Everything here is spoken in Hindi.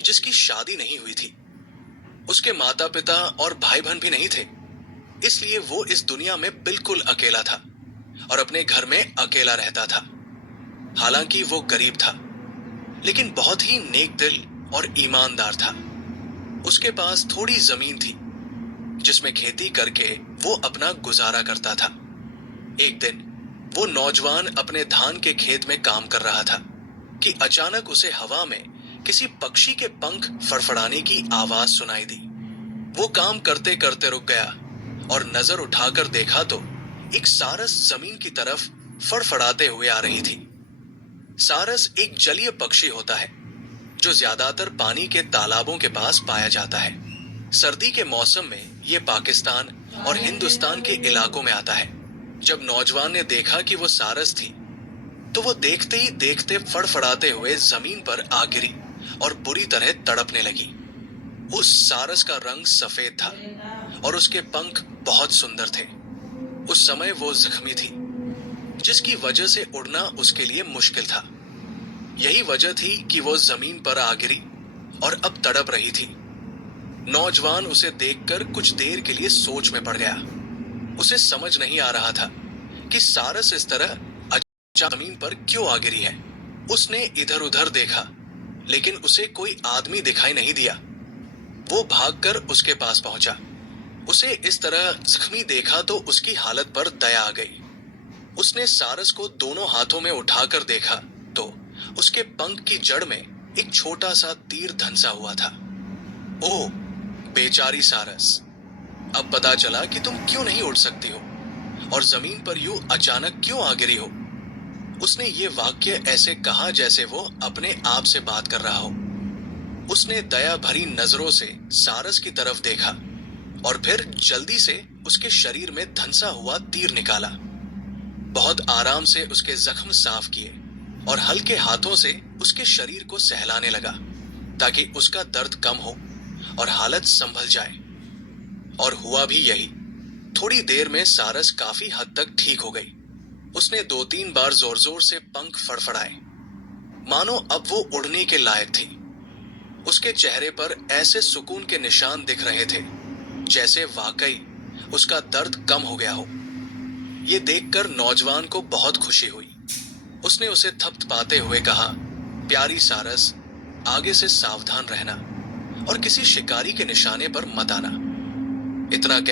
जिसकी शादी नहीं हुई थी। उसके माता पिता और भाई बहन भी नहीं थे, इसलिए वो इस दुनिया में बिल्कुल अकेला था और अपने घर में अकेला रहता था। हालांकि वो गरीब था, लेकिन बहुत ही नेक दिल और ईमानदार था। उसके पास थोड़ी जमीन थी, जिसमें खेती करके वो अपना गुजारा करता था। एक दिन वो नौजवान अपने धान के खेत में काम कर रहा था कि अचानक उसे हवा में किसी पक्षी के पंख फड़फड़ाने की आवाज सुनाई दी। वो काम करते करते रुक गया और नजर उठाकर देखा तो एक सारस जमीन की तरफ फड़फड़ाते हुए आ रही थी। सारस एक जलीय पक्षी होता है जो ज्यादातर पानी के तालाबों के पास पाया जाता है। सर्दी के मौसम में ये पाकिस्तान और हिंदुस्तान के इलाकों में आता है। जब नौजवान ने देखा कि वो सारस थी, तो वो देखते ही देखते फड़फड़ाते हुए जमीन पर आ गिरी और बुरी तरह तड़पने लगी। उस सारस का रंग सफेद था और उसके पंख बहुत सुंदर थे। उस समय वो जख्मी थी, जिसकी वजह से उड़ना उसके लिए मुश्किल था। यही वजह थी कि वो जमीन पर आ गिरी और अब तड़प रही थी। नौजवान उसे देखकर कुछ देर के लिए सोच में पड़ गया। उसे समझ नहीं आ रहा था कि सारस इस तरह अचानक जमीन पर क्यों आ गिरी है। उसने इधर उधर देखा, लेकिन उसे कोई आदमी दिखाई नहीं दिया। वो भागकर उसके पास पहुंचा। उसे इस तरह जख्मी देखा तो उसकी हालत पर दया आ गई। उसने सारस को दोनों हाथों में उठाकर देखा तो उसके पंख की जड़ में एक छोटा सा तीर धंसा हुआ था। ओह, बेचारी सारस, अब पता चला कि तुम क्यों नहीं उड़ सकती हो और जमीन पर यूं अचानक क्यों आ गिरी हो। उसने ये वाक्य ऐसे कहा जैसे वो अपने आप से बात कर रहा हो। उसने दया भरी नजरों से सारस की तरफ देखा और फिर जल्दी से उसके शरीर में धंसा हुआ तीर निकाला। बहुत आराम से उसके जख्म साफ किए और हल्के हाथों से उसके शरीर को सहलाने लगा ताकि उसका दर्द कम हो और हालत संभल जाए। और हुआ भी यही। थोड़ी देर में सारस काफी हद तक ठीक हो गई। उसने 2-3 बार जोर जोर से पंख फड़फड़ाए, मानो अब वो उड़ने के लायक थी। उसके चेहरे पर ऐसे सुकून के निशान दिख रहे थे जैसे वाकई उसका दर्द कम हो गया हो। ये देखकर नौजवान को बहुत खुशी हुई। उसने उसे थपथपाते हुए कहा, प्यारी सारस, आगे से सावधान रहना और किसी शिकारी के निशाने पर मत आना। इतना